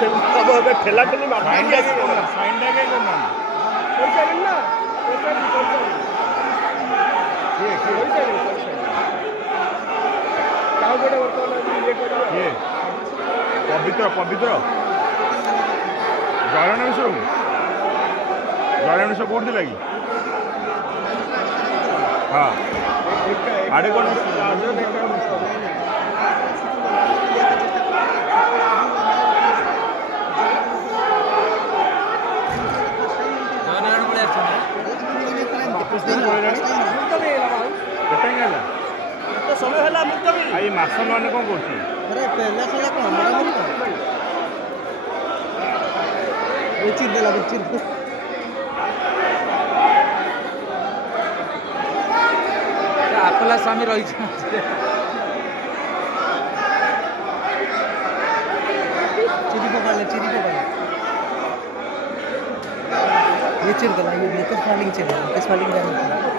ঠেলা ঠেলি মাথায় সাইনটা কে করলাম? সাইনটা কে করলাম? না কাউকে বর্তমানে ইয়ে করে কে? পবিত্র পবিত্র ଜୟରାଣୀ ସବୁ ଜୟରାଣୀ ସବୁ କେଉଁଠି ଥିଲା କି? ହଁ ଆଡ଼େ କ'ଣ କେତେ ହେଲା? ସମୟ ହେଲା ମୁକ୍ତବି ଆଉ ଏଇ ମାସ ମାନେ କ'ଣ କରୁଛି? ଆପଲା ସ୍ୱାମୀ ରହିଛି चिरी पकड़ले ये चिर दला ये मुकेश फालिंग चिर मुकेश फालिंग जाने